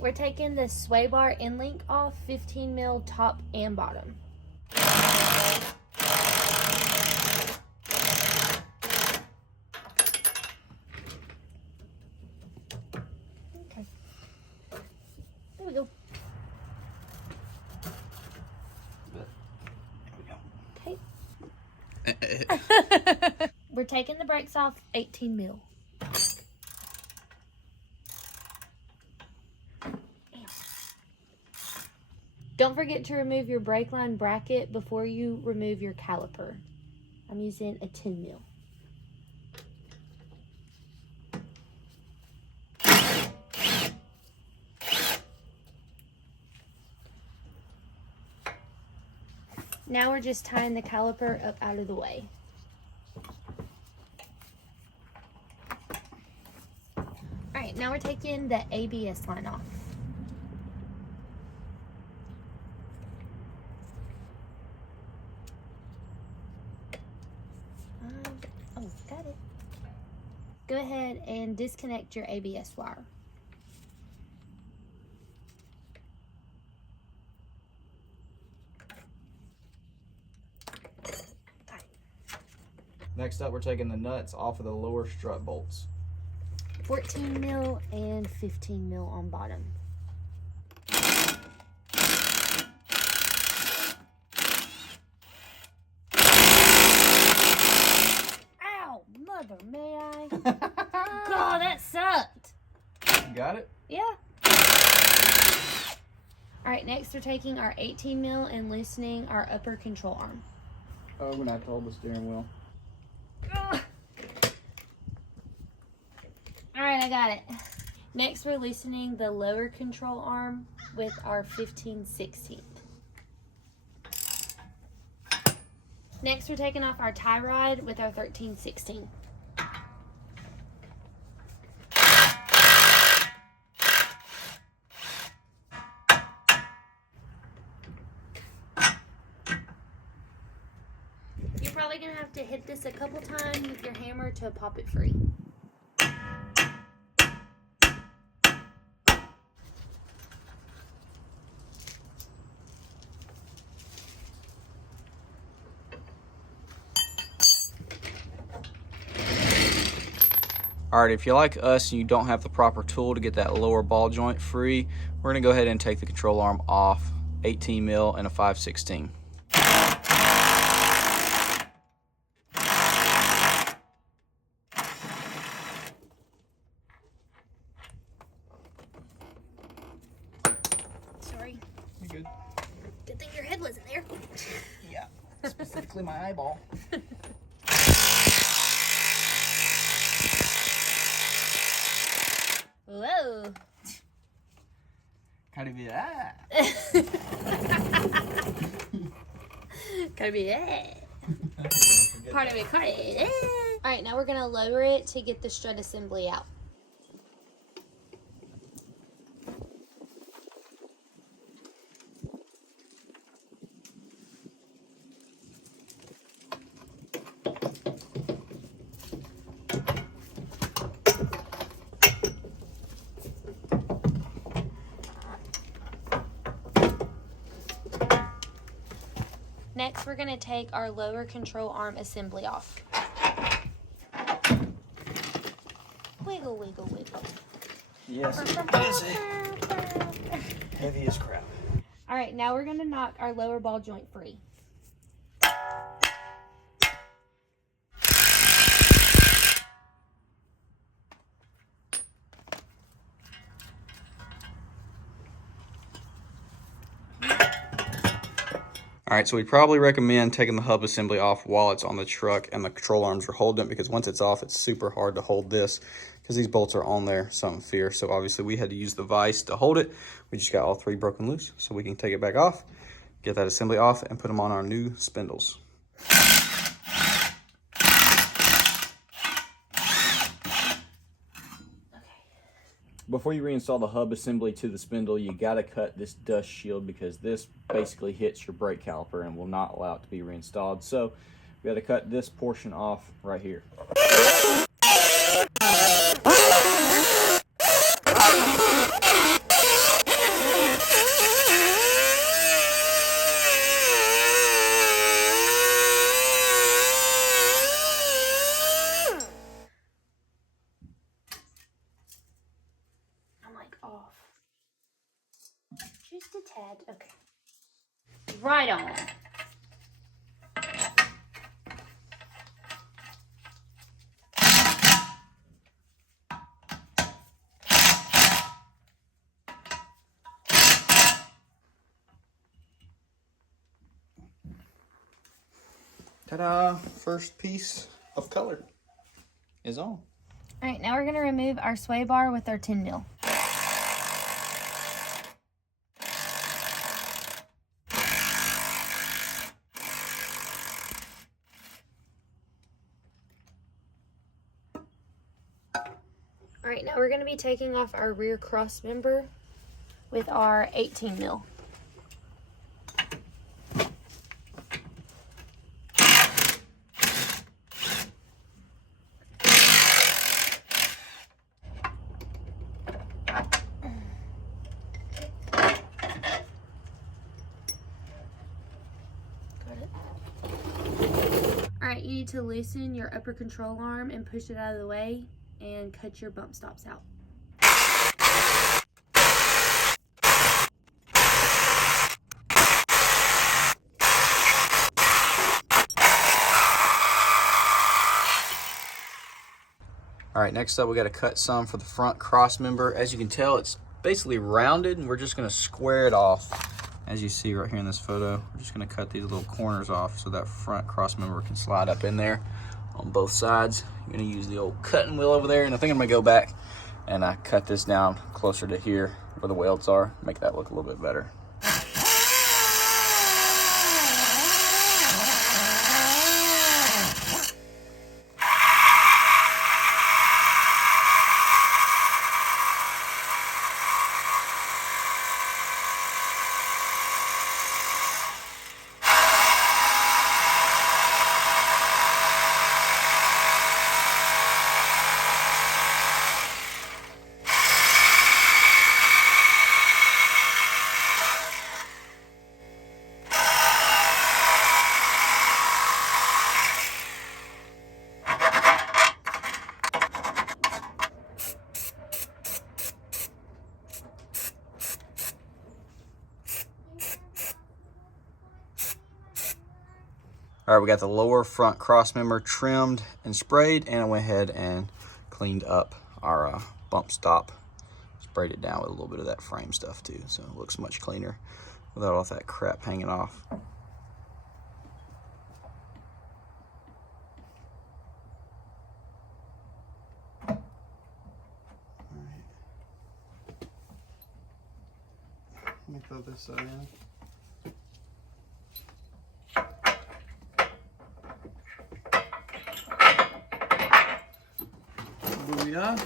We're taking the sway bar end link off, 15 mil top and bottom. Okay. There we go. Okay. We're taking the brakes off, 18 mil. Don't forget to remove your brake line bracket before you remove your caliper. I'm using a 10 mil. Now we're just tying the caliper up out of the way. All right, now we're taking the ABS line off. Oh, got it. Go ahead and disconnect your ABS wire. Next up, we're taking the nuts off of the lower strut bolts. 14 mil and 15 mil on bottom. Ow, mother, may I? God, that sucked. You got it? Yeah. All right, next we're taking our 18 mil and loosening our upper control arm. Oh, we're not to hold the steering wheel. Ugh. All right, I got it. Next, we're loosening the lower control arm with our 15/16. Next, we're taking off our tie rod with our 13/16. You're probably gonna have to hit this a couple times with your hammer to pop it free. All right, if you're like us and you don't have the proper tool to get that lower ball joint free, we're gonna go ahead and take the control arm off, 18 mil and a 5/16. Sorry. You're good. Good thing your head wasn't there. Yeah, specifically my eyeball. Whoa. Gotta be that. Gotta be that. Part of it, part of it. All right, now we're gonna lower it to get the strut assembly out. Next, we're going to take our lower control arm assembly off. Wiggle, wiggle, wiggle. Yes, easy. Heavy as crap. All right, now we're going to knock our lower ball joint free. All right, so we probably recommend taking the hub assembly off while it's on the truck and the control arms are holding it, because once it's off, it's super hard to hold this because these bolts are on there something fierce. So obviously we had to use the vise to hold it. We just got all three broken loose, so we can take it back off, get that assembly off, and put them on our new spindles. Before you reinstall the hub assembly to the spindle, you gotta cut this dust shield because this basically hits your brake caliper and will not allow it to be reinstalled. So we gotta cut this portion off right here. Just a tad. Okay. Right on. Ta-da! First piece of color is on. All right, now we're going to remove our sway bar with our 10 mil. All right, now we're going to be taking off our rear cross member with our 18 mil. Alright, you need to loosen your upper control arm and push it out of the way and cut your bump stops out. Alright, next up we got to cut some for the front cross member. As you can tell, it's basically rounded, and we're just going to square it off. As you see right here in this photo, we're just going to cut these little corners off so that front cross member can slide up in there on both sides. You're going to use the old cutting wheel over there, and I think I'm going to go back and cut this down closer to here where the welds are, make that look a little bit better. All right, we got the lower front cross member trimmed and sprayed, and I went ahead and cleaned up our bump stop. Sprayed it down with a little bit of that frame stuff too, so it looks much cleaner without all that crap hanging off. All right. Let me throw this side in. Booyah.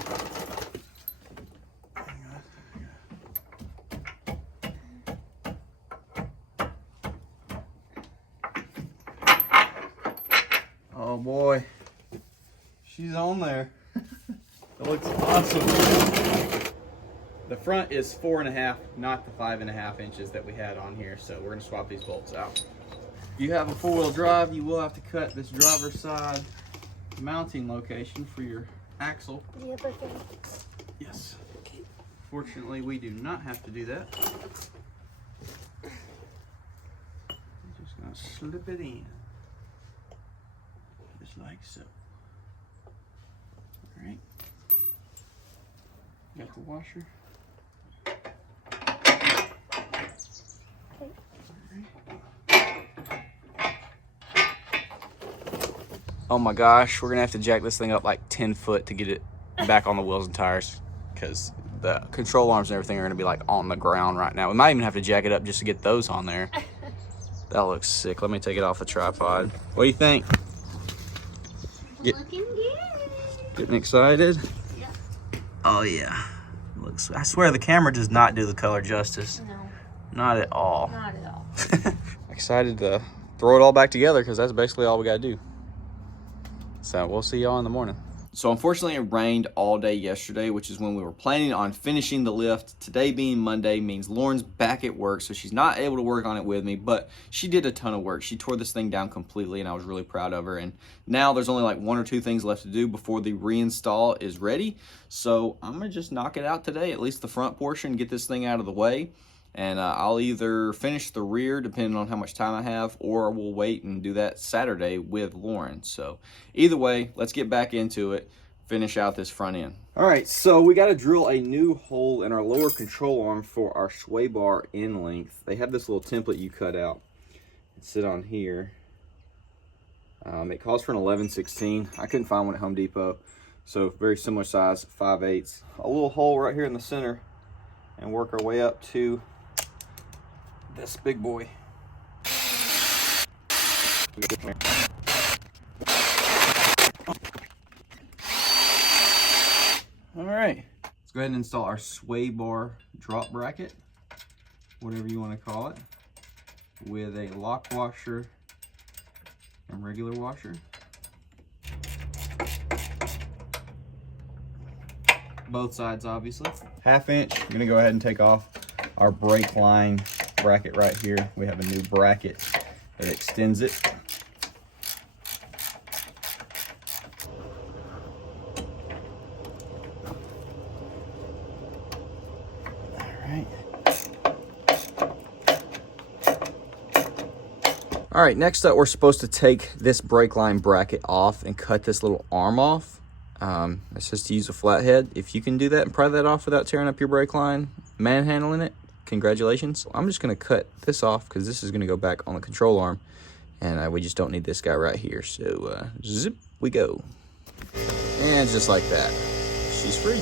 Oh boy, she's on there. That looks awesome. The front is 4.5, not the 5.5 inches that we had on here, so we're gonna swap these bolts out. If you have a 4-wheel drive, you will have to cut this driver's side mounting location for your axle. The upper thing. Yes. Okay. Fortunately, we do not have to do that. I'm just gonna slip it in, just like so. All right. Got the washer. Oh my gosh, we're gonna have to jack this thing up like 10 foot to get it back on the wheels and tires, because the control arms and everything are gonna be like on the ground right now. We might even have to jack it up just to get those on there. That looks sick. Let me take it off the tripod. What do you think? Looking good. Getting excited? Yeah. Oh yeah. Looks. I swear the camera does not do the color justice. No. Not at all. Not at all. Excited to throw it all back together, because that's basically all we gotta do. So we'll see y'all in the morning. So unfortunately it rained all day yesterday, which is when we were planning on finishing the lift. Today being Monday means Lauren's back at work, so she's not able to work on it with me, but she did a ton of work. She tore this thing down completely, and I was really proud of her. And now there's only like 1 or 2 things left to do before the reinstall is ready. So I'm gonna just knock it out today, at least the front portion, get this thing out of the way. And I'll either finish the rear depending on how much time I have, or we'll wait and do that Saturday with Lauren. So either way, let's get back into it, finish out this front end. All right, so we got to drill a new hole in our lower control arm for our sway bar end length. They have this little template you cut out and sit on here. It calls for an 11/16. I couldn't find one at Home Depot, so very similar size, 5/8. A little hole right here in the center, and work our way up to this big boy. All right, let's go ahead and install our sway bar drop bracket, whatever you want to call it, with a lock washer and regular washer. Both sides, obviously. 1/2 inch, I'm gonna go ahead and take off our brake line bracket right here. We have a new bracket that extends it. All right, next up, we're supposed to take this brake line bracket off and cut this little arm off. It's just to use a flathead. If you can do that and pry that off without tearing up your brake line, manhandling it, congratulations. I'm just gonna cut this off because this is gonna go back on the control arm, and we just don't need this guy right here. So zip we go. And just like that, she's free.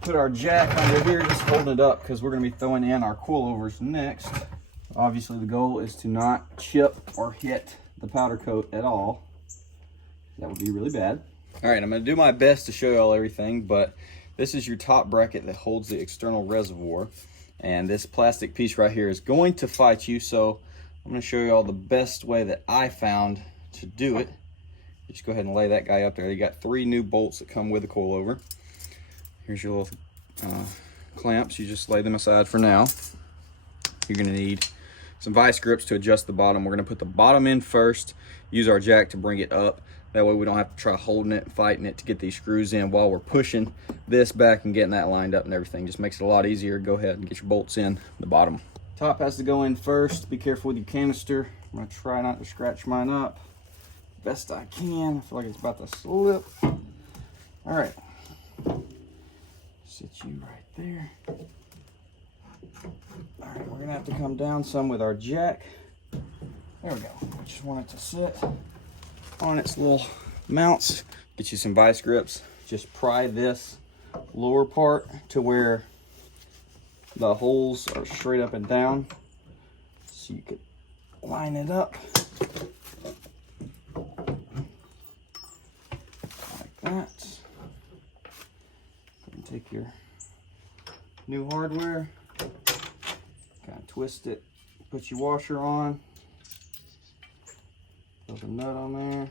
Put our jack under here, just holding it up because we're going to be throwing in our coilovers next. Obviously the goal is to not chip or hit the powder coat at all. That would be really bad. All right, I'm going to do my best to show y'all everything, but this is your top bracket that holds the external reservoir, and this plastic piece right here is going to fight you, so I'm going to show y'all the best way that I found to do it. Just go ahead and lay that guy up there. You got 3 new bolts that come with the coilover. Here's your little clamps. You just lay them aside for now. You're gonna need some vice grips to adjust the bottom. We're gonna put the bottom in first, use our jack to bring it up. That way we don't have to try holding it and fighting it to get these screws in while we're pushing this back and getting that lined up and everything. Just makes it a lot easier. Go ahead and get your bolts in the bottom. Top has to go in first. Be careful with your canister. I'm gonna try not to scratch mine up best I can. I feel like it's about to slip. All right. Sit you right there. All right, we're gonna have to come down some with our jack. There we go. We just want it to sit on its little mounts. Get you some vice grips. Just pry this lower part to where the holes are straight up and down, so you could line it up like that. Take your new hardware, kind of twist it, put your washer on, throw the nut on there.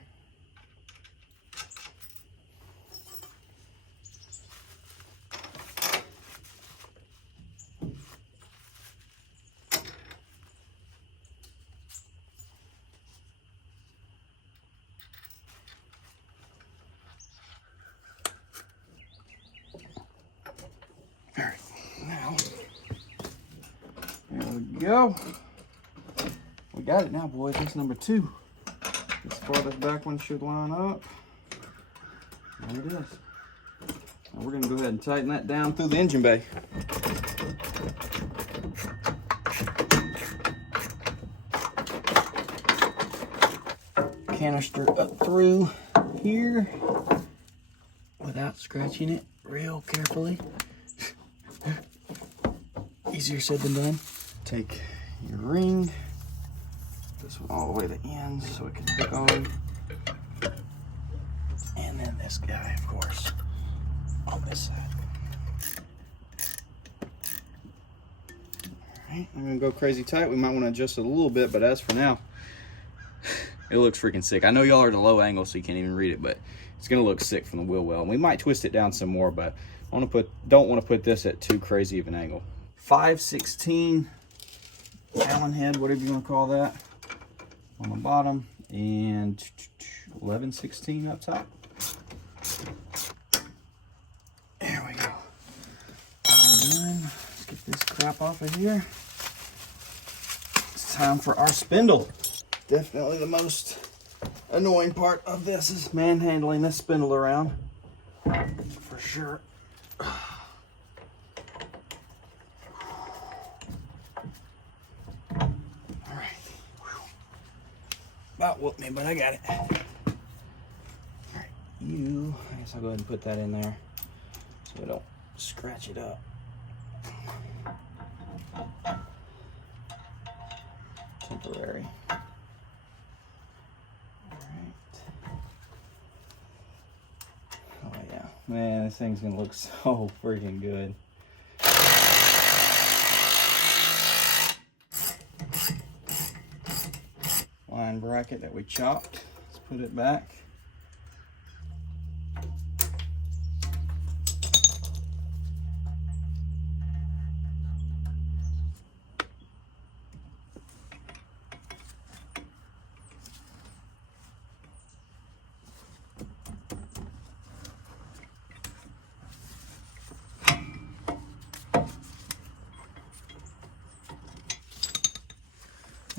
Go. We got it now, boys. That's number 2. This farthest back one should line up. There it is. Now we're going to go ahead and tighten that down through the engine bay. Canister up through here without scratching it real carefully. Easier said than done. Take your ring, this one all the way to the end so it can hook on, and then this guy, of course, on this side. All right, I'm gonna go crazy tight. We might want to adjust it a little bit, but as for now, it looks freaking sick. I know y'all are at a low angle, so you can't even read it, but it's gonna look sick from the wheel well. And we might twist it down some more, but I don't want to put this at too crazy of an angle. 5/16 Allen head, whatever you want to call that, on the bottom, and 11/16 up top. There we go. All done. Let's get this crap off of here. It's time for our spindle. Definitely the most annoying part of this is manhandling this spindle around. For sure. About whooped me, but I got it. All right, I guess I'll go ahead and put that in there so we don't scratch it up. Temporary. All right. Oh yeah, man, this thing's gonna look so freaking good. Line bracket that we chopped. Let's put it back.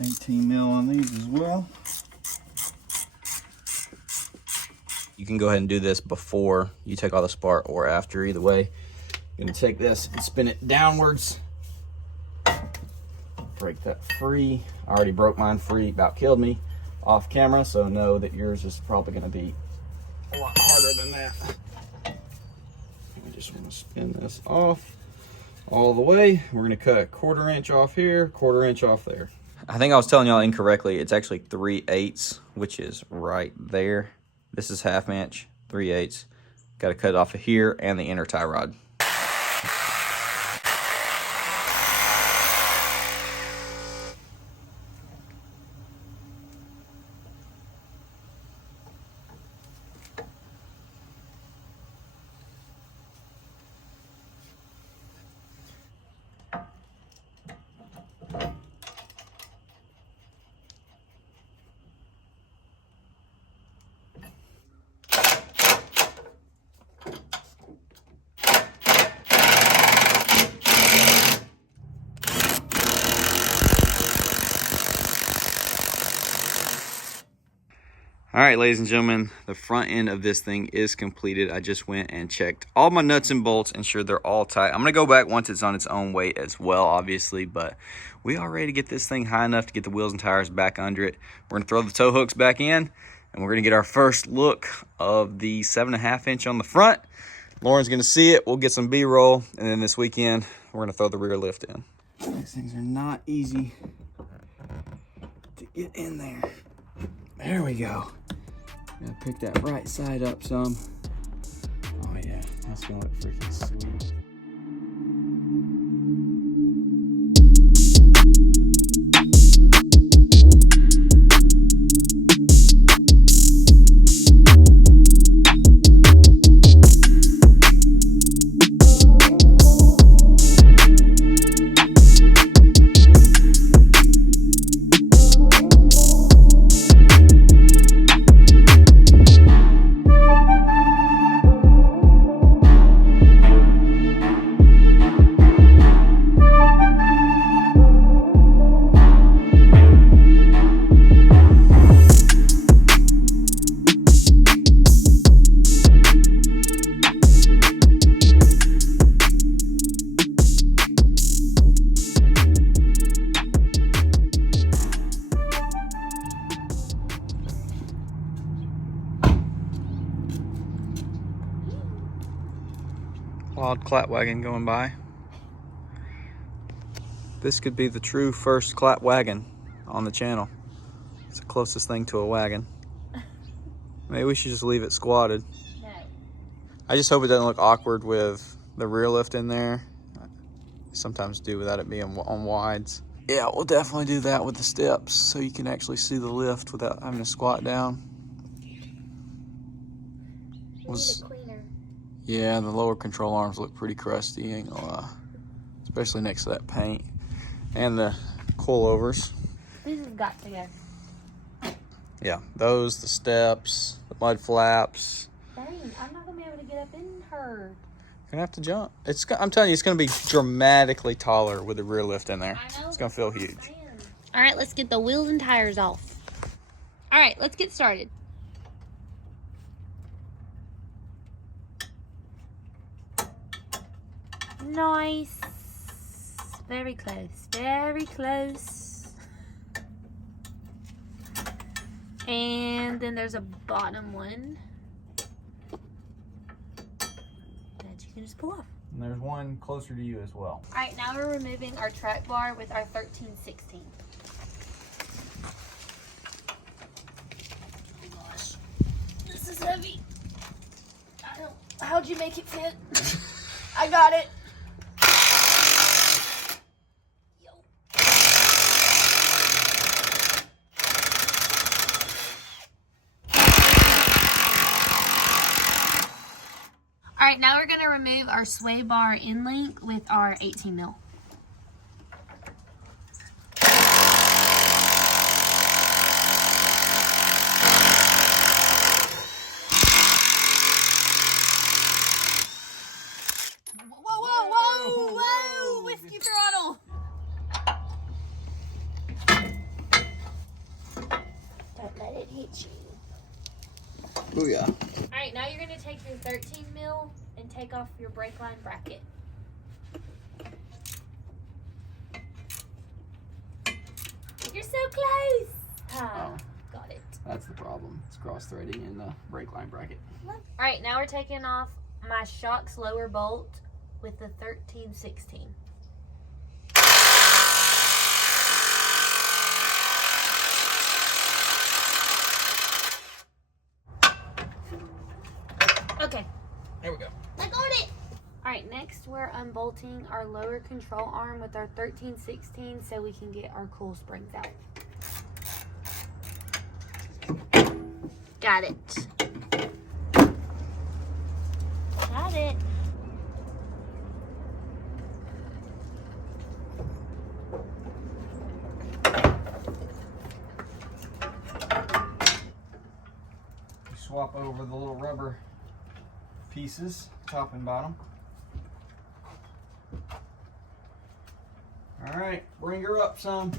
$18 on these as well. You can go ahead and do this before you take all the spark or after, either way. You're gonna take this and spin it downwards. Break that free. I already broke mine free, about killed me off camera, so know that yours is probably gonna be a lot harder than that. I just wanna spin this off all the way. We're gonna cut 1/4 inch off here, 1/4 inch off there. I think I was telling y'all incorrectly. It's actually 3/8, which is right there. This is 1/2 inch, 3/8. Got to cut it off of here and the inner tie rod. All right, ladies and gentlemen, the front end of this thing is completed. I just went and checked all my nuts and bolts, ensured they're all tight. I'm gonna go back once it's on its own weight as well, obviously, but we are ready to get this thing high enough to get the wheels and tires back under it. We're gonna throw the tow hooks back in, and we're gonna get our first look of the 7.5 inch on the front. Lauren's gonna see it, we'll get some B-roll, and then this weekend, we're gonna throw the rear lift in. These things are not easy to get in there. There we go. Gotta pick that right side up some. Oh yeah, that's gonna look freaking sweet. Wild clap wagon going by. This could be the true first clap wagon on the channel. It's the closest thing to a wagon. Maybe we should just leave it squatted. No. I just hope it doesn't look awkward with the rear lift in there. Sometimes do without it being on wides. Yeah, we'll definitely do that with the steps so you can actually see the lift without having to squat down. Yeah, the lower control arms look pretty crusty, ain't gonna lie. Especially next to that paint. And the coilovers. This has got to go. Yeah, those, the steps, the mud flaps. Dang, I'm not gonna be able to get up in her. You're gonna have to jump. I'm telling you, it's gonna be dramatically taller with the rear lift in there. I know, It's gonna feel huge. All right, let's get the wheels and tires off. All right, let's get started. Nice. Very close, very close. And then there's a bottom one that you can just pull off. And there's one closer to you as well. All right, now we're removing our track bar with our 13/16. Oh gosh, this is heavy. How'd you make it fit? I got it. All right, now we're gonna remove our sway bar end link with our 18 mil. Whoa, whiskey throttle. Don't let it hit you. Booyah. All right, now you're gonna take your 13 mil and take off your brake line bracket. You're so close. Ah, got it. That's the problem. It's cross-threading in the brake line bracket. All right, now we're taking off my shocks lower bolt with the 13/16. Okay. There we go. I got it. All right, next we're unbolting our lower control arm with our 13/16 so we can get our coil springs out. Got it. Got it. Swap over the little rubber pieces, top and bottom. All right, bring her up some.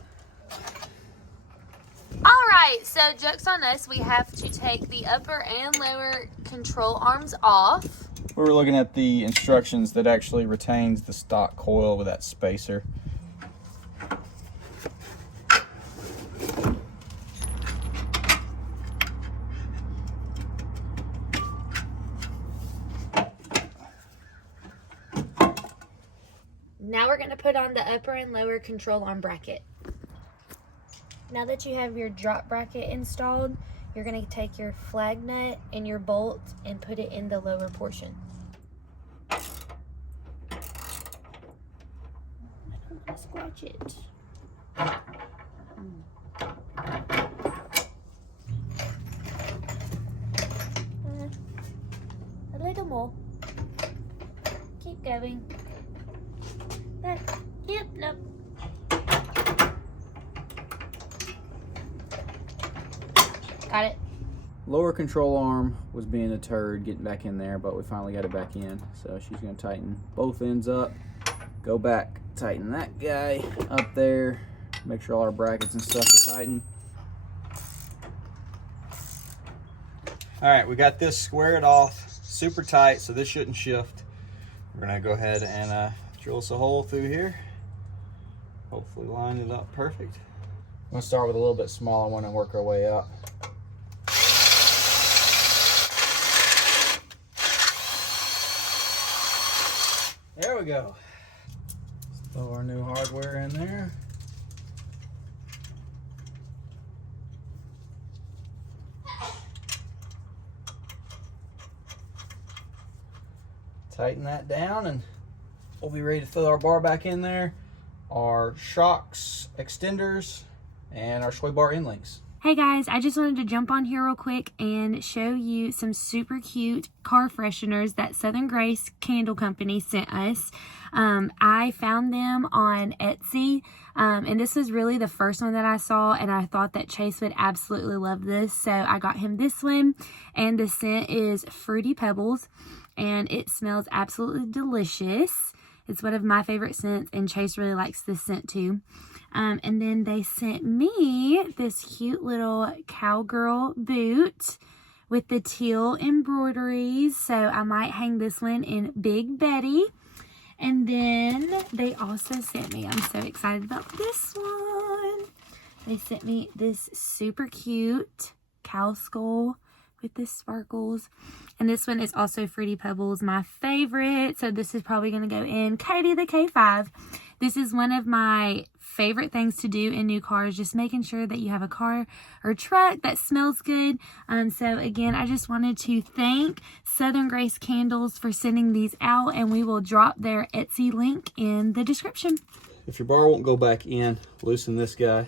All right, so joke's on us. We have to take the upper and lower control arms off. We were looking at the instructions that actually retains the stock coil with that spacer. Now we're going to put on the upper and lower control arm bracket. Now that you have your drop bracket installed, you're going to take your flag nut and your bolt and put it in the lower portion. I don't want to scratch it. A little more. Keep going. Yep, nope. Got it. Lower control arm was being a turd getting back in there, but we finally got it back in. So she's gonna tighten both ends up, go back, tighten that guy up there, make sure all our brackets and stuff are tightened. All right, we got this squared off, super tight, so this shouldn't shift. We're gonna go ahead and drill us a hole through here. Hopefully line it up perfect. I'm gonna start with a little bit smaller one and work our way up. There we go. Let's throw our new hardware in there. Tighten that down and we'll be ready to throw our bar back in there, our shocks, extenders, and our sway bar end links. Hey guys, I just wanted to jump on here real quick and show you some super cute car fresheners that Southern Grace Candle Company sent us. I found them on Etsy, and this was really the first one that I saw, and I thought that Chase would absolutely love this, so I got him this one, and the scent is Fruity Pebbles, and it smells absolutely delicious. It's one of my favorite scents, and Chase really likes this scent too. And then they sent me this cute little cowgirl boot with the teal embroideries. So I might hang this one in Big Betty. And then they also sent me, I'm so excited about this one. They sent me this super cute cow skull with the sparkles. And this one is also Fruity Pebbles, my favorite. So this is probably going to go in Katie the K5. This is one of my favorite things to do in new cars, just making sure that you have a car or truck that smells good. So again, I just wanted to thank Southern Grace Candles for sending these out, and we will drop their Etsy link in the description. If your bar won't go back in, loosen this guy,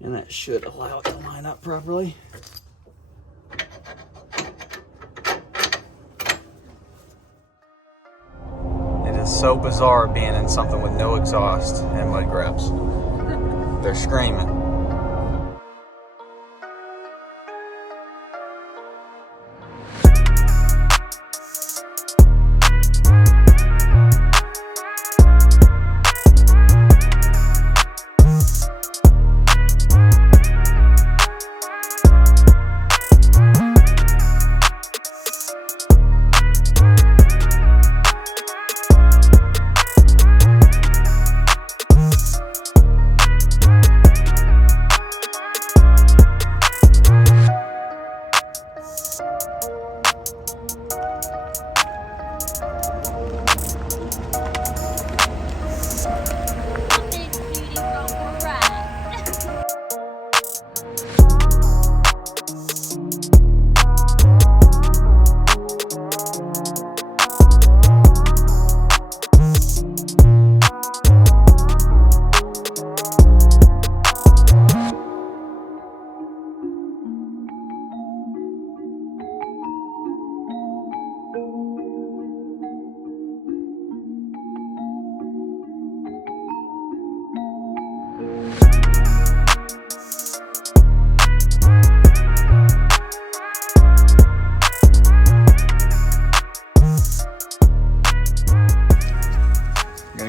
and that should allow it to line up properly. It's so bizarre being in something with no exhaust and mud grabs. They're screaming.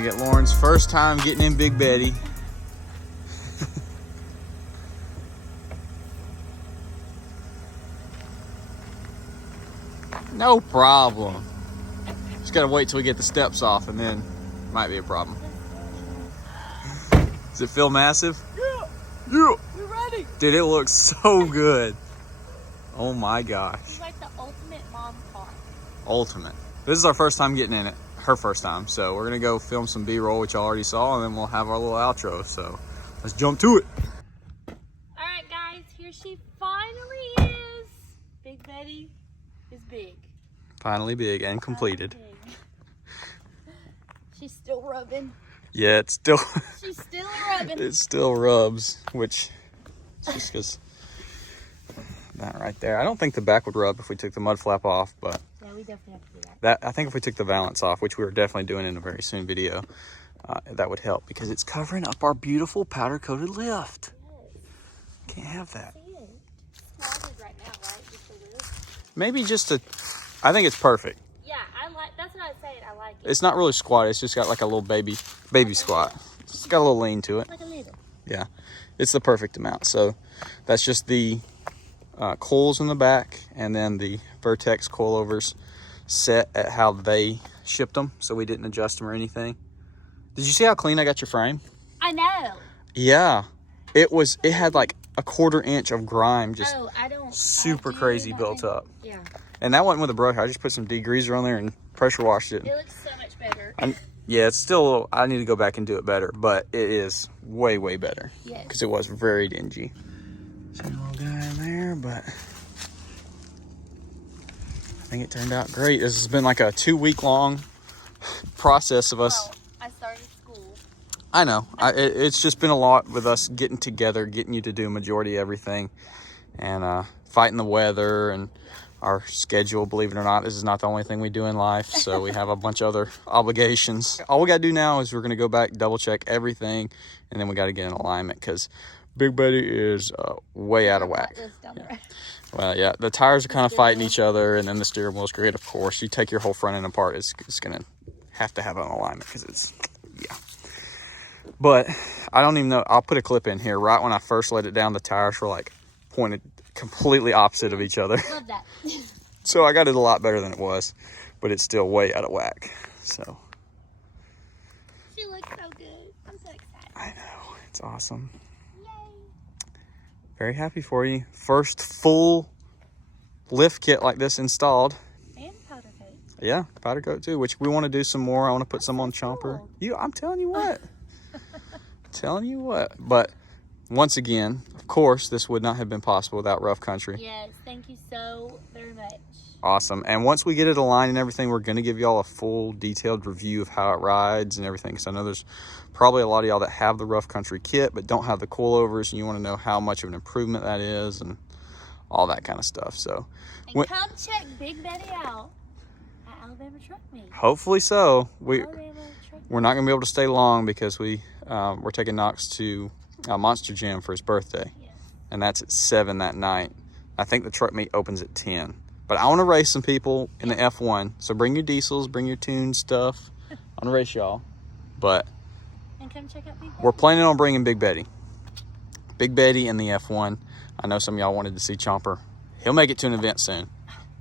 Get Lauren's first time getting in Big Betty. No problem. Just gotta wait till we get the steps off, and then might be a problem. Does it feel massive? Yeah. Yeah. We're ready. Dude, it looks so good. Oh my gosh. It's like the ultimate mom car. Ultimate. This is our first time getting in it. Her first time, so we're gonna go film some B-roll, which y'all already saw, and then we'll have our little outro. So let's jump to it. All right, guys, here she finally is. Big Betty is big. Finally big and completed. Big. She's still rubbing. Yeah, it's still She's still rubbing. it still rubs, which is just because that right there. I don't think the back would rub if we took the mud flap off, but Yeah, we definitely have to do that. I think if we took the valance off, which we were definitely doing in a very soon video, that would help because it's covering up our beautiful powder coated lift. Yes. Can't have that. See it. It's squatted right now, right? Just a little. Maybe just I think it's perfect. Yeah, that's what I was saying. I like it. It's not really squat. It's just got like a little baby squat. It's got a little lean to it. Like a little. Yeah, it's the perfect amount. So that's just the coils in the back, and then the Vertex coilovers set at how they shipped them, so we didn't adjust them or anything. Did you see how clean I got your frame? I know. Yeah, it had like a 1/4 inch of grime, just I don't. super crazy built up. Yeah. And that wasn't with a brush. I just put some degreaser on there and pressure washed it. It looks so much better. Yeah, it's still a little, I need to go back and do it better, but it is way, way better. Yes. Because it was very dingy. See a little guy in there, but I think it turned out great. This has been like a 2-week long process of us. Well, I started school. I know. It's just been a lot with us getting together, getting you to do majority of everything, and fighting the weather and our schedule. Believe it or not, this is not the only thing we do in life, so we have a bunch of other obligations. All we got to do now is we're going to go back, double check everything, and then we got to get in alignment because Big Betty is way out of whack. Yeah. Well, yeah, the tires are kind of fighting each other, and then the steering wheel's great, of course. You take your whole front end apart, it's going to have to have an alignment because it's, yeah. But I don't even know. I'll put a clip in here. Right when I first let it down, the tires were like pointed completely opposite of each other. Love that. So I got it a lot better than it was, but it's still way out of whack. So She looks so good. I'm so excited. I know. It's awesome. Yay. Very happy for you. First full lift kit like this installed. And powder coat. Yeah, powder coat too, which we want to do some more. I want to put some on Chomper. Cool. I'm telling you what. Telling you what. But once again, of course, this would not have been possible without Rough Country. Yes, thank you so very much. Awesome. And once we get it aligned and everything, we're going to give y'all a full detailed review of how it rides and everything. Because I know there's probably a lot of y'all that have the Rough Country kit but don't have the coilovers, and you want to know how much of an improvement that is and all that kind of stuff. So And come check Big Betty out at Alabama Truck Meet. Hopefully so. We're not going to be able to stay long because we're taking Knox to Monster Jam for his birthday. Yes. And that's at 7 that night. I think the truck meet opens at 10. But I want to race some people in the F1. So bring your diesels, bring your tuned stuff. I want to race y'all. But And come check out Big Betty. we're planning on bringing Big Betty. Big Betty in the F1. I know some of y'all wanted to see Chomper. He'll make it to an event soon.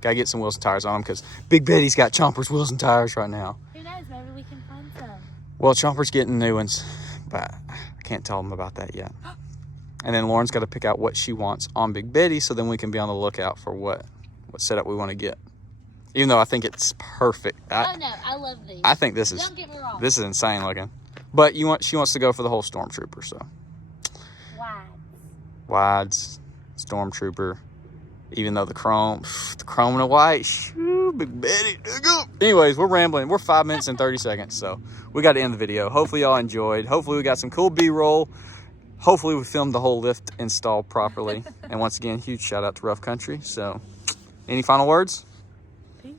Got to get some wheels and tires on him because Big Betty's got Chomper's wheels and tires right now. Who knows? Maybe we can find some. Well, Chomper's getting new ones, but I can't tell him about that yet. And then Lauren's got to pick out what she wants on Big Betty, so then we can be on the lookout for what setup we want to get. Even though I think it's perfect. Oh no, I love these. I think this is. Don't get me wrong. This is insane looking. But she wants to go for the whole Stormtrooper, so. Wides, Stormtrooper. Even though the chrome and the white, shoo, Big Betty, dig up. Anyways, we're rambling. We're 5 minutes and 30 seconds, so we got to end the video. Hopefully y'all enjoyed. Hopefully we got some cool B-roll. Hopefully we filmed the whole lift installed properly. And once again, huge shout out to Rough Country. So, any final words? Peace.